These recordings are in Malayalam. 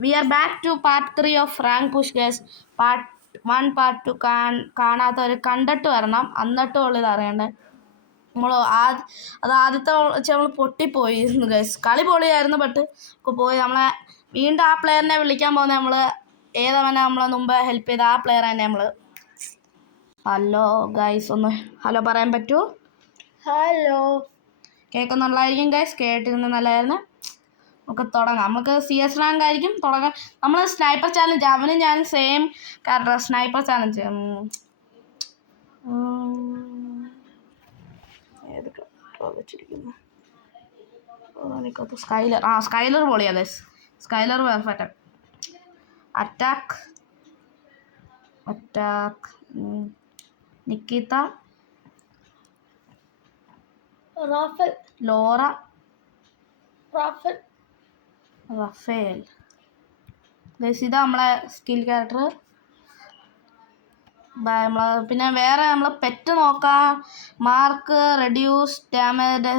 We are back to part 3 of Rank Push guys. Part 1, part 2 കാണാത്തവർ കണ്ടിട്ട് വരണം. എന്നിട്ടുള്ള ഇത് അറിയണ്ടേ. നമ്മൾ അത് ആദ്യത്തെ നമ്മൾ പൊട്ടിപ്പോയിരുന്നു ഗൈസ്. കളി പൊളിയായിരുന്നു. ബട്ട് പോയി നമ്മളെ വീണ്ടും ആ പ്ലെയറിനെ വിളിക്കാൻ പോകുന്നത് നമ്മൾ ഏതവനെ നമ്മളെ മുമ്പ് ഹെൽപ്പ് ചെയ്ത ആ പ്ലെയർ തന്നെ നമ്മൾ. ഹലോ ഗൈസ്, ഒന്ന് ഹലോ പറയാൻ പറ്റുമോ? Hello, കേൾക്കുന്നുള്ളതായിരിക്കും guys. കേട്ടിരുന്ന നല്ലതായിരുന്നു. നമുക്ക് തുടങ്ങാം. നമുക്ക് CS റാങ്ക് ആയിരിക്കും തുടങ്ങാം. നമ്മൾ സ്നൈപ്പർ ചാലഞ്ച്, അവനും ഞാൻ സെയിം ക്യാരക്ടർ. സ്നൈപ്പർ ചാലഞ്ച് വെച്ചിരിക്കുന്നു. സ്കൈലർ. സ്കൈലർ പൊളിയാ guys. Skyler perfect. Attack Nikita, Rafael, Laura, Rafael guys. ഇതാ നമ്മളെ സ്കിൽ ക്യാരക്ടർ. പിന്നെ വേറെ നമ്മൾ പെറ്റ് നോക്കാം. Mark, reduce damage.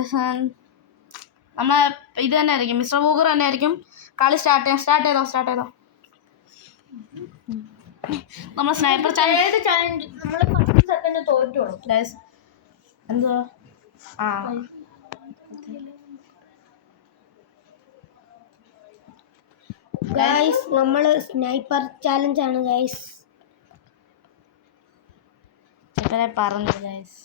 നമ്മളെ ഇത് തന്നെ ആയിരിക്കും, മിസ്റ്റർ വൂഗർ തന്നെ ആയിരിക്കും. കളി സ്റ്റാർട്ട് ചെയ്തോ. നമ്മൾ സ്നൈപ്പർ ചാലഞ്ച് നമ്മൾ ഫസ്റ്റ് സെക്കൻഡ് തോറ്റു ഗൈസ്. എന്തുവാ? ഗൈസ്, നമ്മൾ സ്നൈപ്പർ ചാലഞ്ച് ആണ് ഗൈസ്. പറഞ്ഞു ഗൈസ്.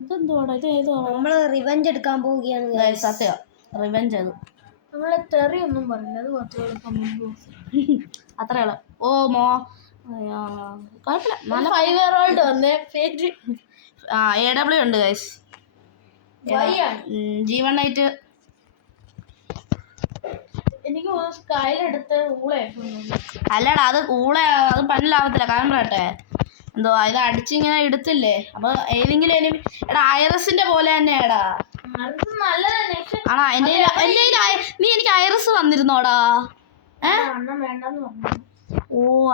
ഇതെന്തുവാടാ? ഇത് ഏതോ നമ്മൾ റിവെഞ്ച് എടുക്കാൻ പോവുകയാണ് ഗൈസ്. സത്യം, റിവെഞ്ച് അത്. നമ്മളെ തെറിയൊന്നും പറഞ്ഞില്ല, അത് അത്രയുള്ളൂ. കുഴപ്പമില്ല. നല്ല 5 year old വന്നേ. AW ഉണ്ട് ഗൈസ്. G1 ആയിട്ട് എനിക്ക് സ്കൈലെടുത്ത് അല്ലടാ, അത് അത് പന്നിലാവത്തില്ല. കാരണം പറയട്ടെ, എന്തോ ഇത് അടിച്ചിങ്ങനെ എടുത്തില്ലേ. അപ്പൊ ഏതെങ്കിലും എടാ ഐറസിന്റെ പോലെ തന്നെയാടാ. ആണോ? എന്റെ നീ എനിക്ക് ഐറസ് തന്നിരുന്നോടാ?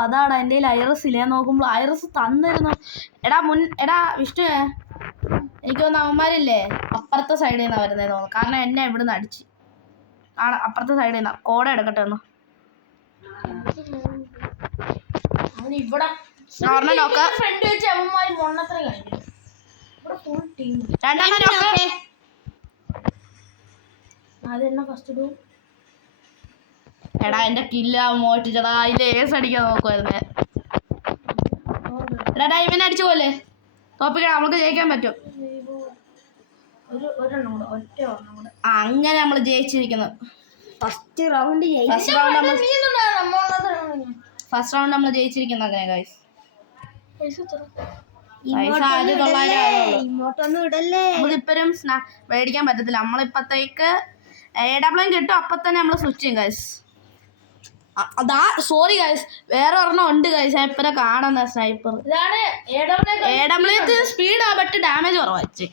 അതാടാ, എൻ്റെ കയ്യിൽ ഐറസ് ഇല്ലേ. നോക്കുമ്പോൾ ഐറസ് തന്നിരുന്നു. എടാ വിഷ്ണുവേ, എനിക്ക് തോന്നുന്നു അവന്മാരില്ലേ അപ്പുറത്തെ സൈഡിൽ നിന്നാണ് വരുന്നതെന്ന് തോന്നുന്നു. കാരണം എന്നെ ഇവിടുന്ന് അടിച്ച് അപ്പുറത്തെ സൈഡിൽ നിന്നാ. കോട എടുക്കട്ടെ ഒന്ന്. എടാ എന്റെ കില്ല മോട്ടിച്ചടാ. അതിന്റെ ഏസ് അടിക്കാൻ നോക്കുവായിരുന്നേ. എടാ ഇവനെ അടിച്ചു പോലെ തോപ്പിക്കണം. നമുക്ക് ജയിക്കാൻ പറ്റും. അങ്ങനെ നമ്മൾ ജയിച്ചിരിക്കുന്നു. ഫസ്റ്റ് റൗണ്ട് നമ്മൾ ജയിച്ചിരിക്കുന്നു. അങ്ങനെ ഗൈസ്, ഇങ്ങോട്ടൊന്നും ഇടല്ലേ. നമുക്കിപ്പോഴും മേടിക്കാൻ പറ്റത്തില്ല. നമ്മളിപ്പത്തേക്ക് AW കിട്ടും. അപ്പൊ തന്നെ നമ്മൾ സ്വിച്ച് ചെയ്യും ഗൈസ്. സോറി ഗൈസ്, വേറെ ഒരെണ്ണം ഉണ്ട് ഗൈസ്. ഞാൻ ഇപ്പഴേ കാണുന്ന സ്നൈപ്പർ. AW സ്പീഡാ, ബട്ട് ഡാമേജ് കുറവാച്ച്.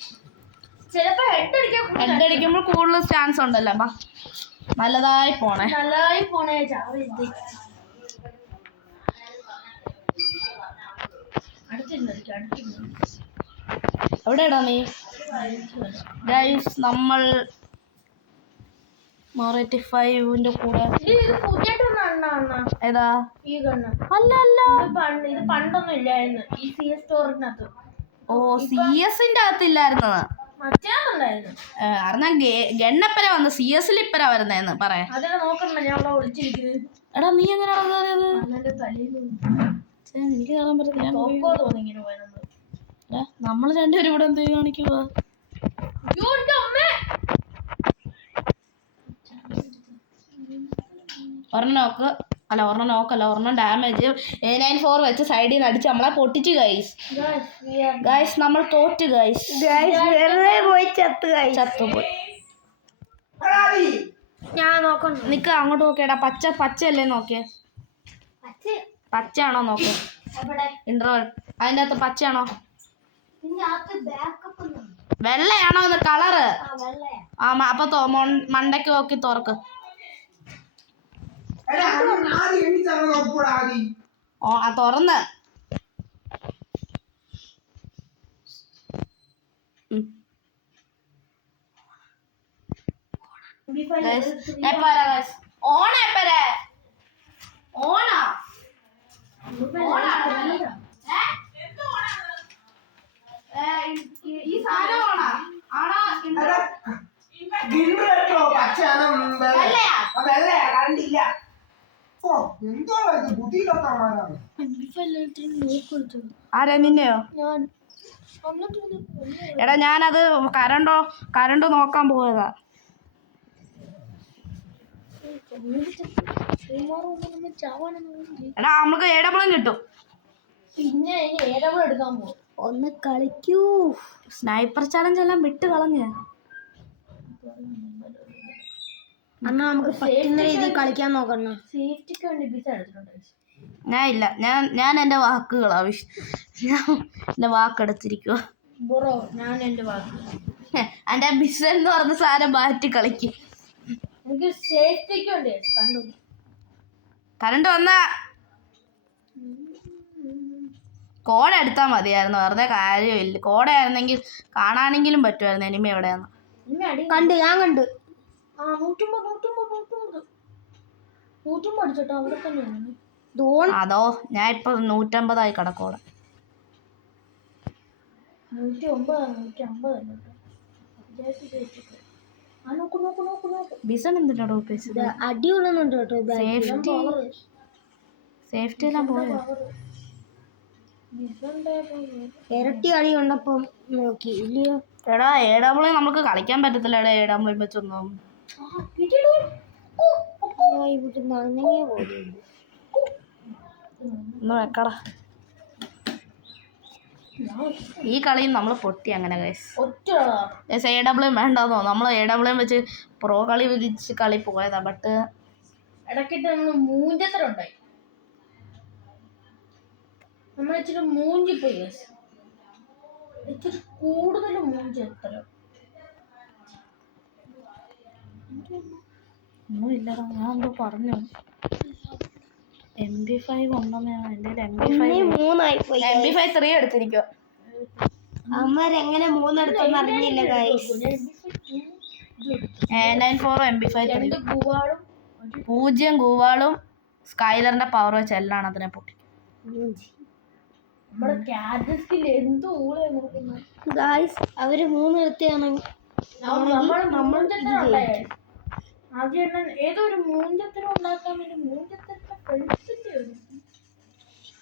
ഹെഡ് അടിക്കുമ്പോൾ കൂടുതൽ ചാൻസ് ഉണ്ടല്ലോ. അപ്പൊ നല്ലതായി പോണേ. എവിടെയാടാ നീ? ഗൈസ്, നമ്മൾ 185ന്റെ കൂടെ. ഏതാ? അല്ല പണ്ടൊന്നും ഇല്ലായിരുന്നു ഈ CS സ്റ്റോറിനകത്ത്. CS-ന്റെ അകത്തില്ലായിരുന്നു. അറിഞ്ഞ ഗണ്ണപ്പര വന്ന് CS-ൽ ഇപ്പരാ വരുന്നേന്ന് പറയാ. എടാ നീ എങ്ങനെയാ എനിക്ക് കാണാൻ പറ്റത്തില്ല. നമ്മൾ രണ്ടുപേരും ഇവിടെ എന്ത് കാണിക്കുക? ഒരെണ്ണം ഡാമേജ്. A94 വെച്ച് സൈഡിൽ നിന്ന് അടിച്ച് നമ്മളെ പൊട്ടിച്ച് ഗൈസ്. നമ്മൾ തോറ്റ് ഗൈസ്. ചത്തുപോയി. ഞാൻ നോക്കണം. നിക്ക് അങ്ങോട്ട് നോക്കിയടാ. പച്ചയല്ലേ നോക്കിയേ? പച്ചയാണോ നോക്കേ? ഇൻട്രോ അതിൻ്റെ അകത്ത് പച്ചയാണോ വെള്ളയാണോ? ഇത് കളറ്. അപ്പൊ മണ്ടയ്ക്ക് നോക്കി തുറക്ക്. തുറന്ന് Guys, ഞാൻ ഇപ്പൊ വരാം guys. ഓണാ ഇപ്പരെ. ഓണാ. ഈ സാധനം ഓണാ. ആണോ? ആരാ നിന്നെയോ? എടാ ഞാനത് കരണ്ടോ നോക്കാൻ പോയതാ. എടാ നമുക്ക് ഏടപ്പളം കിട്ടും. പിന്നെ ഏടപ്പളം എടുക്കാൻ പോകും. ഒന്ന് കളിക്കൂ. സ്നൈപ്പർ ചാലഞ്ച് എല്ലാം വിട്ട് കളഞ്ഞ. അന്നാ നമുക്ക് പറ്റുന്ന രീതിയിൽ കളിക്കാൻ നോക്കണം. സേഫ്റ്റിക്ക് വേണ്ടി ബിസ് എടുത്തിട്ടുണ്ട്. ഞാൻ ഇല്ല, ഞാൻ എൻ്റെ വാക്കുകളാ ഞാൻ എൻ്റെ വാക്കെടുത്തിരിക്കുക. ഞാൻ എൻ്റെ വാക്ക് എൻ്റെ ബിസ് എന്ന് പറഞ്ഞ സാധനം മാറ്റി കളിക്കും. എനിക്ക് സേഫ്റ്റിക്ക് വേണ്ടി കറണ്ട് വന്നാ കോട എടുത്താൽ മതിയായിരുന്നു, വെറുതെ കാര്യമില്ല. കോടയായിരുന്നെങ്കിൽ കാണാനെങ്കിലും പറ്റുമായിരുന്നു എനിമ എവിടെയാന്ന്. ഞാൻ കണ്ടു. അടിച്ചോട്ടോ അവിടെ തന്നെയാണ്. അതോ ഞാൻ ഇപ്പൊ 150 കിടക്കോടെ. 150 ബിസൺ എന്തിനാടോ അടിയുള്ളുന്നുണ്ട് കേട്ടോ. സേഫ്റ്റി എല്ലാം പോയോ? ഇരട്ടി അടി കൊണ്ടപ്പം നോക്കി ഇല്ലയോ. എടാ ഏടാമ്പളെ നമുക്ക് കളിക്കാൻ പറ്റത്തില്ല. എടാ ഏടാമ്പളെ വെച്ചൊന്നും ഒന്ന് വെക്കടാ. ഈ കളിയും നമ്മൾ പൊട്ടി അങ്ങനെ ഗൈസ്. AW വേണ്ടെന്നോ, നമ്മൾ AW വെച്ച് പ്രോ കളി വിളിച്ച് കളി പോയതാ. ബട്ട് ഇടയ്ക്കിട്ട് നമ്മൾ മൂഞ്ചത്തരം ഉണ്ടായി. നമ്മൾ ഇച്ചിരി മൂഞ്ചിപ്പോയി ഗൈസ്. ഇച്ചിരി കൂടുതൽ മൂഞ്ചത്തരം. ഒന്നും ഇല്ലടാ, ഞാൻ എന്തോ പറഞ്ഞു. MP5 ഉണ്ടെന്ന്. എൻ്റെ MP5 3 എടുത്തിരിക്കുക. അമ്മരെങ്ങനെ 3 എടുത്തെന്ന് അറിഞ്ഞില്ല ഗൈസ്. 994 MP5 0 ഗൂവാളും സ്കൈലറിന്റെ പവർ വെച്ച് എല്ലാം അതിനെ പൊട്ടി. നമ്മുടെ ഗൈസ് അവര് 3 എടുത്താണ്. ഏതോ ഒരു മൂഞ്ചത്തരം ഉണ്ടാക്കാൻ വേണ്ടി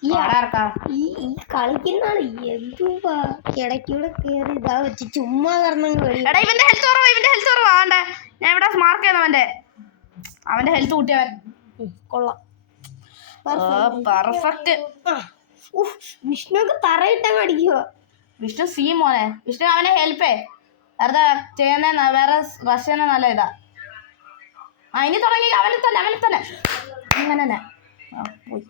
ഈ കളിക്കുന്നാണ് എന്തുവാ ഇടയ്ക്കൂടെ കേറി ഇതാ വെച്ച് ചുമ്മാ കാരണം. ഇവന്റെ ഹെൽത്ത് കുറവാ. ഞാൻ ഇവിടെ മാർക്ക് ചെയ്യുന്ന അവന്റെ ഹെൽത്ത് കൂട്ടിയവൻ കൊള്ളാം. പെർഫെക്റ്റ്. വിഷ്ണുക്ക് തറയിട്ടങ്ങ് അടിക്കുക. വിഷ്ണു സി മോനെ. വിഷ്ണു അവനെ ഹെൽപ്പേ വെറുതെ ചെയ്യുന്ന വേറെ റഷ് ചെയ്യുന്ന നല്ല ഇതാ. ഇനി തുടങ്ങി അവനെ തന്നെ അങ്ങനെ തന്നെ പോയി.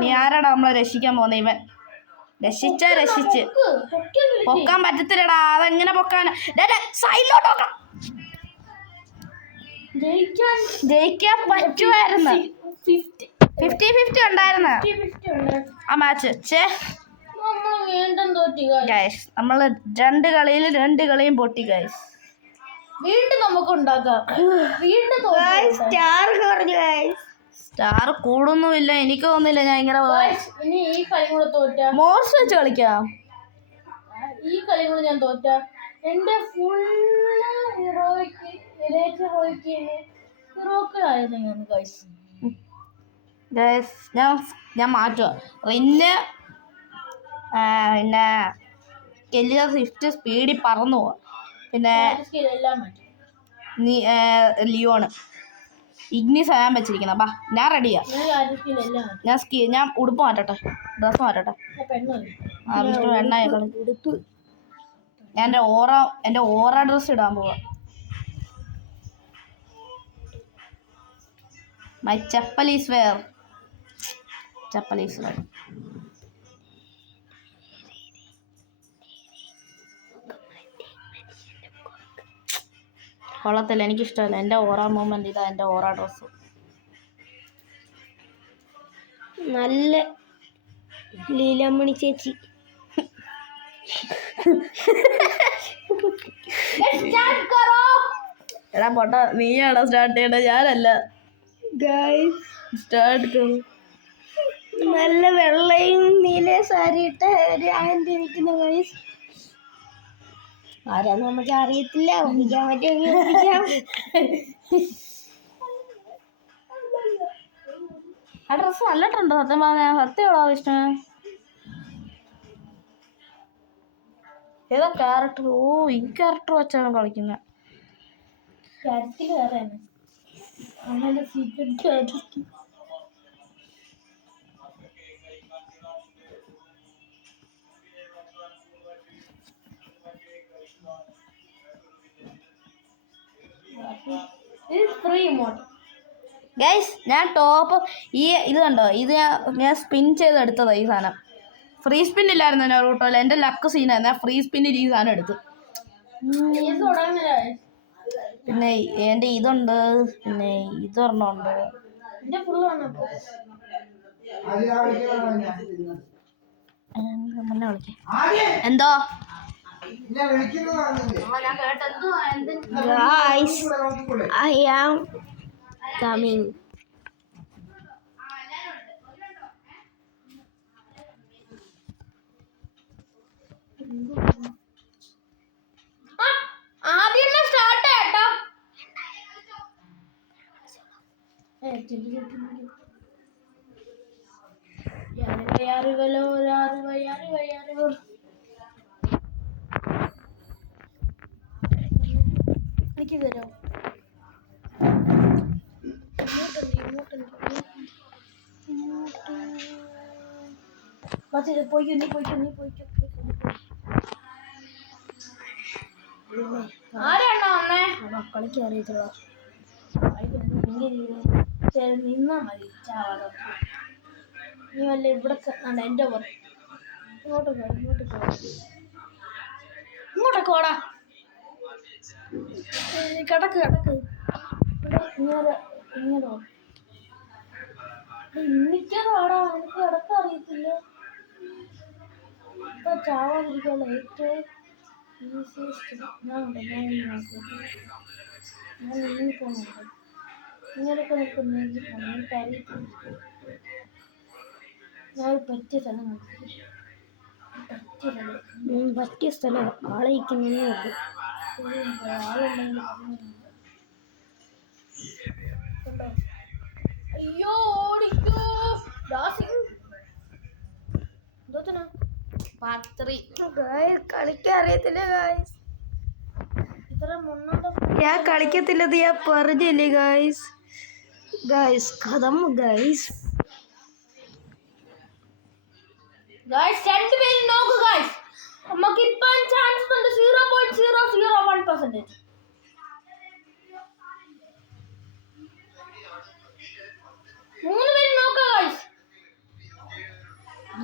നീ ആരാടാ നമ്മളെ രക്ഷിക്കാൻ പോന്നെ? ഇവൻ രക്ഷിച്ച് പൊക്കാൻ പറ്റത്തില്ലടാ. അതെങ്ങനെ പൊക്കാൻ? സൈഡിലോട്ട് നോക്കണം. ജയിക്കാൻ പറ്റുമായിരുന്നു. 50-50 ഉണ്ടായിരുന്നു ആ മാച്ച്. നമ്മള് 2 കളിയും പൊട്ടി ഗൈസ്. വീണ്ടും നമുക്ക് ഉണ്ടാക്കാം. സ്റ്റാർ കൂടുന്നുമില്ല. എനിക്ക് തോന്നുന്നില്ല ഞാൻ ഇങ്ങനെ ഇനി ഈ കളി കൂടെ തോറ്റ മോഴ്സ് വെച്ച് കളിക്കാം. ഈ കളി കൂടെ ഞാൻ തോറ്റ എന്റെ ഫുള്ള് ഹീറോയ്ക്ക് ആയിരുന്നു ഗൈസ്. ഞാൻ മാറ്റുക. പിന്നെ കെല്ലിയ സ്വിഫ്റ്റ് സ്പീഡിൽ പറന്നു പോവാ. പിന്നെ ലിയോണ് ഇഗ്നിസ് ഞാൻ വെച്ചിരിക്കുന്ന. ഞാൻ റെഡിയാ. ഞാൻ ഉടുപ്പ് മാറ്റട്ടെ, ഡ്രസ്സ് മാറ്റട്ടെ. വിഷ്ണു എണ്ണ ഉടുപ്പ്. ഞാൻ എൻ്റെ ഓറ ഡ്രസ്സ് ഇടാൻ പോവാ. My chappal is wear. കൊള്ളത്തില്ല, എനിക്കിഷ്ടമല്ല. എൻ്റെ ഓറ മൂവ്മെന്റ് ഇതാ. എൻ്റെ ഓറ ഡ്രസ്സ് നല്ല ലീലാമണി ചേച്ചി. എടാ പൊട്ട നീയാണോ സ്റ്റാർട്ട് ചെയ്യണ്ടത്? ഞാനല്ല. Guys start. നല്ല വെള്ളയും നീല സാരി ഇട്ട ഒരു ആൻറ്റി ഇരിക്കുന്നു ഗൈസ്. ആരാന്ന് നമുക്ക് അറിയത്തില്ല. ഒപ്പിക്കാൻ പറ്റുമെങ്കിൽ ഒപ്പിക്കാം. ആ ഡ്രസ്സ് നല്ലിട്ടുണ്ടോ സത്യം പറഞ്ഞാൽ? സത്യമാണോ വിഷ്ണു? ഏതാ ക്യാരക്ടർ? ഓ ഈ ക്യാരക്ടർ വെച്ചാണ് കളിക്കുന്നത്. കാര്യത്തിൽ വേറെയാണ് അങ്ങനെ സീക്രട്ട്. ഇത് ഫ്രീ മോഡ് ഗൈസ് ഞാൻ ടോപ്പ് ഈ ഇത് കണ്ടോ, ഇത് ഞാൻ സ്പിൻ ചെയ്തെടുത്തതാ ഈ സാധനം. ഫ്രീ സ്പിൻ ഇല്ലായിരുന്നു ഞാൻ റൂട്ടോയിൽ. എൻ്റെ ലക്ക് സീനായിരുന്നു. ഞാൻ ഫ്രീ സ്പിന്നിൽ ഈ സാധനം എടുത്തു. പിന്നെ എൻ്റെ ഇതുണ്ട്, പിന്നെ ഇതൊരെണ്ണമുണ്ട്. എന്റെ ഫുള്ളാണ് മുന്നേ വിളിക്കേ എന്തോ ഗൈസ് ഐ ആം കമ്മിങ്. ആദ്യം സ്റ്റാർട്ട് കേട്ടോ. എനിക്ക് തരോ? ആരാണോ വന്നേ? മക്കളിക്ക് അറിയത്തില്ല. നിന്നാ മതി ചാവാതെ. നീ വല്ല ഇവിടെ എന്റെ പോലെ ഇങ്ങോട്ടൊക്കെ ഓടാ. കിടക്ക് ഇങ്ങനെ ഇന്നിക്കത് ഓടാ. എനിക്ക് കിടക്ക അറിയത്തില്ല. ഇപ്പൊ ചാവാതിരിക്കാനുള്ള ഏറ്റവും ഈസിയസ്റ്റ് ഞാൻ ഇങ്ങിപ്പോന്നുണ്ട്. ഇങ്ങനെയൊക്കെ നിൽക്കുന്നെങ്കിൽ എനിക്ക് അറിയത്തില്ല. ഞാൻ പറ്റിയ സ്ഥലം പറ്റിയ സ്ഥലം ആളയിക്കുന്നേ ഉള്ളൂ. ആളുണ്ടെങ്കിൽ അയ്യോ ഓടിക്കോ. എന്തോത്തനാ കളിക്കാൻ അറിയത്തില്ല ഗൈസ്. ഇത്ര മുന്നോട്ട് ഞാൻ കളിക്കത്തില്ലത് ഞാൻ പറഞ്ഞില്ലേ ഗൈസ്. ഗൈസ് കഥം ഗൈസ്. രണ്ടുപേരും നോക്കൂ ഗൈസ്. നമുക്ക് ഇപ്പം ചാൻസ് ഉണ്ട് 0.001%. മൂന്ന് പേരും നോക്കൂ ഗൈസ്.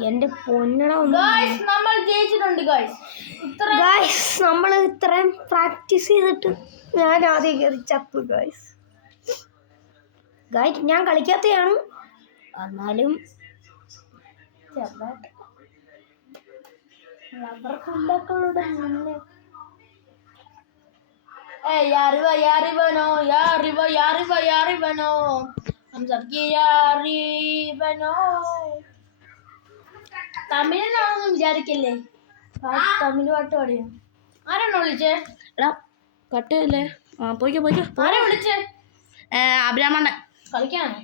എന്റെ പൊന്നട ഗൈസ് നമ്മൾ ജയിച്ചിട്ടുണ്ട് ഗൈസ്. ഗൈസ് നമ്മൾ ഇത്രയും പ്രാക്ടീസ് ചെയ്തിട്ട് ഞാൻ ആദ്യം കയറി ചത്തു ഗൈസ്. ഗൈസ് ഞാൻ കളിക്കാത്തതാണ്, എന്നാലും തമിഴിലാണെന്ന് വിചാരിക്കല്ലേ. തമിഴ് പാട്ട് പാടിയോ? ആരാണോ വിളിച്ചേ? എടാ കട്ടില്ലേ? പോയിക്കോ. ആരാ വിളിച്ചേ? അബ്രാഹ്മണ്ണൻ. കളിക്കാനോ?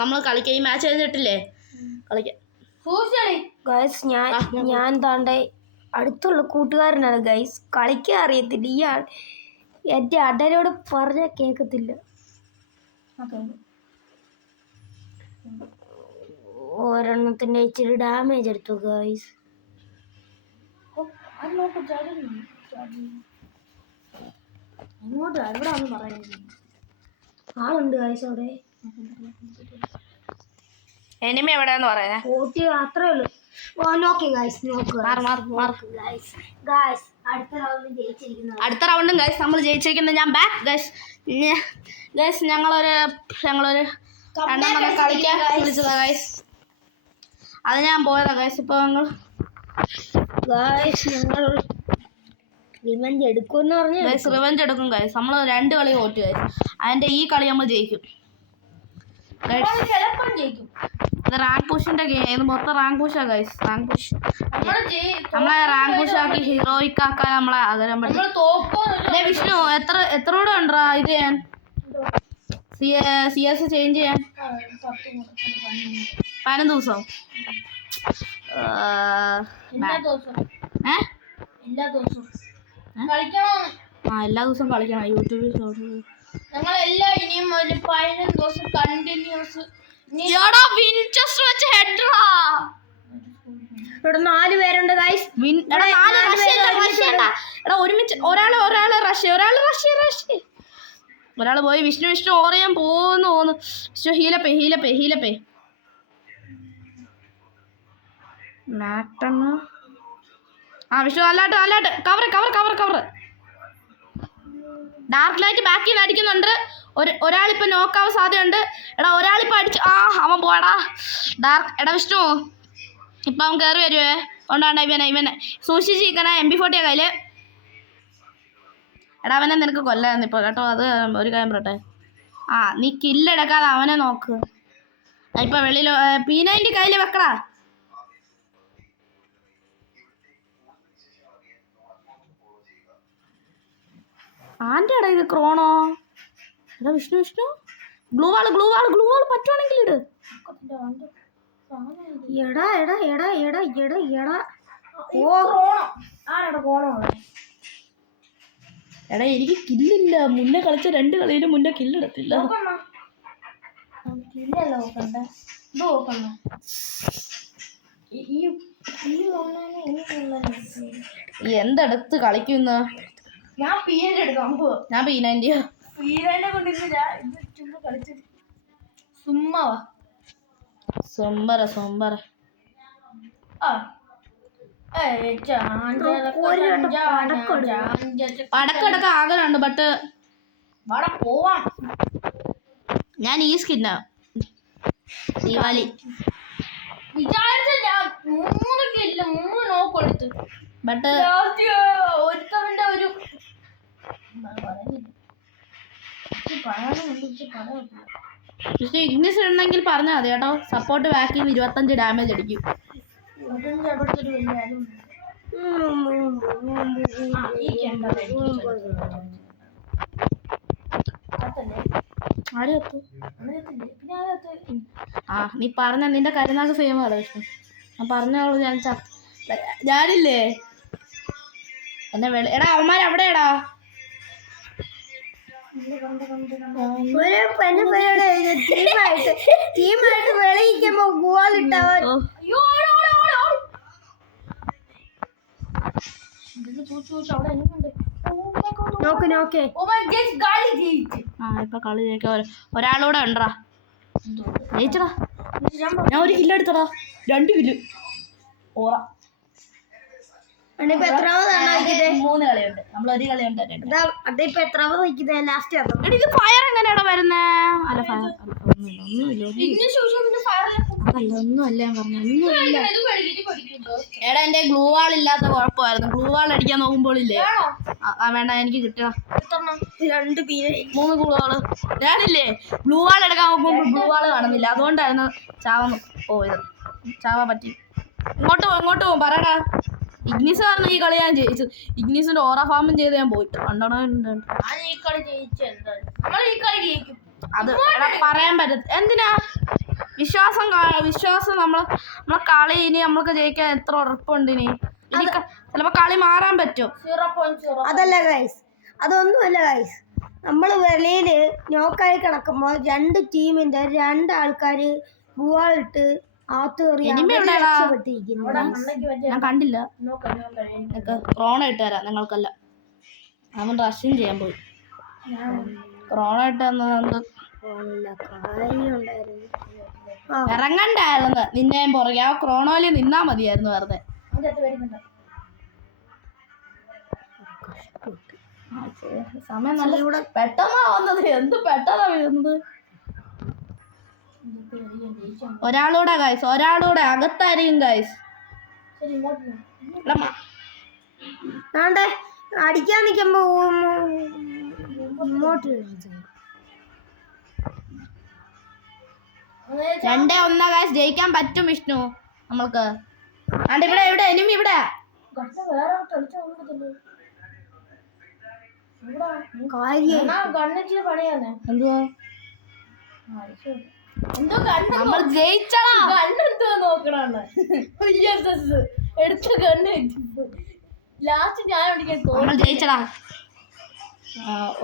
നമ്മൾ കളിക്കാം. ഈ മാച്ച് കഴിഞ്ഞിട്ടില്ലേ കളിക്കാം. ഗൈസ് ഞാൻ താണ്ടെ അടുത്തുള്ള കൂട്ടുകാരനാണ് ഗൈസ്. കളിക്കാൻ അറിയത്തില്ല. ഇയാൾ എൻ്റെ അടനോട് പറഞ്ഞാൽ കേൾക്കത്തില്ല. ഒരെണ്ണത്തിൻ്റെ ഇച്ചിരി ഡാമേജ് എടുത്തു ഗൈസ്. ആളുണ്ട് ഗൈസ് അവിടെ. എനിമി എവിടെയാന്ന് പറയാ. ഓട്ടി അത്രേ ഉള്ളൂ. നോക്കി ഗൈസ് നോക്കുക. ഗൈസ് അടുത്ത റൗണ്ടും ഗൈസ് നമ്മൾ ജയിച്ചിരിക്കുന്നത്. ഞാൻ ബാക്ക് ഗൈസ്. ഞങ്ങളൊരു കളിക്കാൻ വിളിച്ചതാ ഗൈസ്. അത് ഞാൻ പോയതാ ഗൈസ്. ഇപ്പോൾ ഞങ്ങൾ ഗായ്സ് ഞങ്ങൾ റിവഞ്ച് എടുക്കുമെന്ന് പറഞ്ഞു. ഗൈസ് റിവഞ്ച് എടുക്കും ഗൈസ്. നമ്മൾ 2 കളി തോറ്റു ഗൈസ്. അതിന്റെ ഈ കളി നമ്മൾ ജയിക്കും. ചിലപ്പം ജയിക്കും. ഇത് റാങ്ക് പുഷിന്റെ ഗെയിം. ഇത് മൊത്തം റാങ്ക് പുഷാ ഗൈസ്. റാങ്ക് പുഷ് നമ്മളെ റാങ്ക് പുഷ് ആക്കി ഹീറോയിക്ക് ആക്കാൻ നമ്മളെ ആഗ്രഹം പറ്റും. വിഷ്ണു എത്ര കൂടെ ഉണ്ടോ ഇത് ചെയ്യാൻ? CS ചേഞ്ച് ചെയ്യാൻ 15 ദിവസം. എല്ലാ ദിവസവും കളിക്കണം. യൂട്യൂബിൽ ഞങ്ങളെല്ലാം ഇനിയും ഒരു 15 ദിവസം കണ്ടിന്യൂസ്. ഇവിടെ 4 പേരുണ്ട് ഗൈസ്. ഒരുമിച്ച് ഒരാള് റഷ് ഒരാള് പോയി. വിഷ്ണു ഓറിയാൻ പോന്നു. വിഷ്ണു ഹീലപ്പേ മാറ്റണ്. വിഷ്ണു അല്ലാട്ട് കവർ. ഡാർക്ക് ലൈറ്റ് ബാക്കിൽ നിന്ന് അടിക്കുന്നുണ്ട്. ഒരാളിപ്പോ നോക്കാവാൻ സാധ്യതയുണ്ട്. ഒരാളിപ്പോ അടിച്ചു. അവൻ പോടാ ഡാർക്ക്. വിഷ്ണു ഇപ്പൊ അവൻ കയറി വരുവേ. കൊണ്ടാണ്ട ഇവനെ സൂക്ഷിച്ചിരിക്കണ. MP40 കയ്യില്. അവനെ നിനക്ക് കൊല്ലായിരുന്നു ഇപ്പൊ കേട്ടോ. അത് ഒരു കാര്യം പറയട്ടെ. നീ കില്ലെടുക്കാതെ അവനെ നോക്ക്. ഇപ്പൊ വെളിയിൽ P90 കയ്യില് വെക്കടാ. ആൻ്റെ ഇത് ക്രോണോ. വിഷ്ണു ഗ്ലൂ വാൾ പറ്റുവാണെങ്കിൽ ഇട്. എടാ എനിക്ക് കില്ലില്ല. മുന്നേ കളിച്ച 2 കളിയിലും മുന്നേ കില്ലെടുത്തില്ല. എന്തെടുത്ത് കളിക്കുന്ന? ഞാൻ P90 എടുക്കാം. ഞാൻ P90 കൊണ്ടിരുന്നില്ല. ഇത് ചുമ്മാ കളിച്ചത്. സുമ്മാവാ സൊമ്പറ പടക്കെടുക്കാൻ ആഗ്രഹമുണ്ട്. ബട്ട് പോവാം. ഞാൻ ഈ സ്കിന്നാ ദീപാവലി വിചാരിച്ച 3 കില്ല 3 നോക്ക് എടുത്ത്. ബട്ട് ഒരുത്തവന്റെ ഒരു ഇഗ്നിസ് ഉണ്ടെങ്കിൽ പറഞ്ഞാൽ മതി കേട്ടോ. സപ്പോർട്ട് ബാക്കിൽ 25 ഡാമേജ് അടിക്കും. നീ പറഞ്ഞ നിന്റെ കരുനാക്ക് ഫെയിം ആണ് വിഷ്ണു. ഞാൻ പറഞ്ഞോളൂ. ഞാനില്ലേ എന്നെ അവന്മാരെവിടെയാടാ? ടീമായിട്ട് വെളിയിക്കുമ്പോ ഗോളിട്ടവൻ. ഇപ്പൊ കളി ജയിക്കാൻ ഒരാളൂടെ ഉണ്ടടാ. ജയിച്ചടാ. ഞാൻ 1 കില്ല് എടുത്തടാ. 2 കില്ല്. ഓറ 3 കളിയുണ്ട്. നമ്മൾ 1 കളിയുണ്ട്. അതിപ്പോ എത്രാമത് നിൽക്കുന്നത്? ലാസ്റ്റ് ഇത് ഫയർ എങ്ങനെയാണോ വരുന്നേ? അല്ല ഫയർ ഒന്നുമല്ല ഞാൻ പറഞ്ഞു. ഒന്നുമില്ല. എന്റെ ഗ്ലൂ വാൾ ഇല്ലാത്ത കുഴപ്പമായിരുന്നു. ഗ്ലൂ വാൾ അടിക്കാൻ നോക്കുമ്പോളില്ലേ വേണ്ട എനിക്ക് കിട്ടണം. 3 ഗ്ലൂ വാള്. ഞാനില്ലേ ഗ്ലൂ വാൾ എടുക്കാൻ നോക്കുമ്പോൾ ഗ്ലൂ വാൾ കാണുന്നില്ല. അതുകൊണ്ടായിരുന്നു ചാവാൻ പറ്റി. ഇങ്ങോട്ട് പോകും പറയടാ. ഇഗ്നീസ് കാരണം ഈ കളി ഞാൻ ജയിച്ചു. ഇഗ്നീസിന്റെ ഓറ ഫാമും ചെയ്ത് ഞാൻ പോയിട്ട് അത് പറയാൻ പറ്റും. എന്തിനാ വിശ്വാസം നമ്മളെ കളി ഇനി നമ്മൾക്ക് ജയിക്കാൻ എത്ര ഉറപ്പുണ്ട്? ഇനി ചിലപ്പോ കളി മാറാൻ പറ്റും. അതല്ല ഗൈസ്, അതൊന്നുമല്ല ഗൈസ്. നമ്മൾ വെളിയില് നോക്കായി കിടക്കുമ്പോ 2 ടീമിന്റെ 2 ആൾക്കാര് ഗുവാളിട്ട് ഞാൻ കണ്ടില്ല. ക്രോണ ഇട്ട് തരാം നിങ്ങൾക്കല്ല. അവൻ റഷ്യൻ ചെയ്യാൻ പോയി. ക്രോണ ഇട്ട് ഇറങ്ങണ്ടായിരുന്നു. നിന്നെയും പുറകെ ആ ക്രോണോയില് നിന്നാ മതിയായിരുന്നു വെറുതെ. സമയം നല്ല പെട്ടെന്നാ വന്നത്. എന്ത് പെട്ടെന്നാ വീഴുന്നത്. ഒരാളൂടെ ഗൈസ്, ഒരാളൂടെ അകത്തായിരിക്കും ഗൈസ്. ആണ്ടെ അടിക്കാൻ നിൽക്കുമ്പോ ഇങ്ങോട്ട് 2-1 ഗൈസ്, ജയിക്കാൻ പറ്റും വിഷ്ണു നമ്മൾക്ക്. ആണ്ട് ഇവിടെ എനിമി ഇവിടെ. വേറെ കളിച്ചു കൊടുക്കത്തില്ലേ കാര്യം കണ്ണിച്ചിരി പണിയാന്നേ. എന്തുവാ എന്തോ കണ്ണ് നമ്മൾ ജയിച്ചടാ. കണ്ണെന്തോ നോക്കണ എടുത്ത കണ്ണ് ലാസ്റ്റ് ഞാൻ നമ്മൾ ജയിച്ചടാ.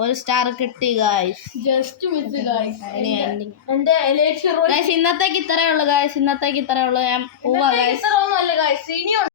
ഒരു സ്റ്റാർ കിട്ടി ഗൈസ്. Just miss guys. ഇനി ending. എന്റെ എലേക്ഷൻ ഗൈസ് ഇന്നത്തേക്ക് ഇത്രയേ ഉള്ളൂ ഗൈസ്. ഞാൻ പോവാ ഗൈസ്. അല്ല ഗായ്സ് ഇനിയുണ്ട്.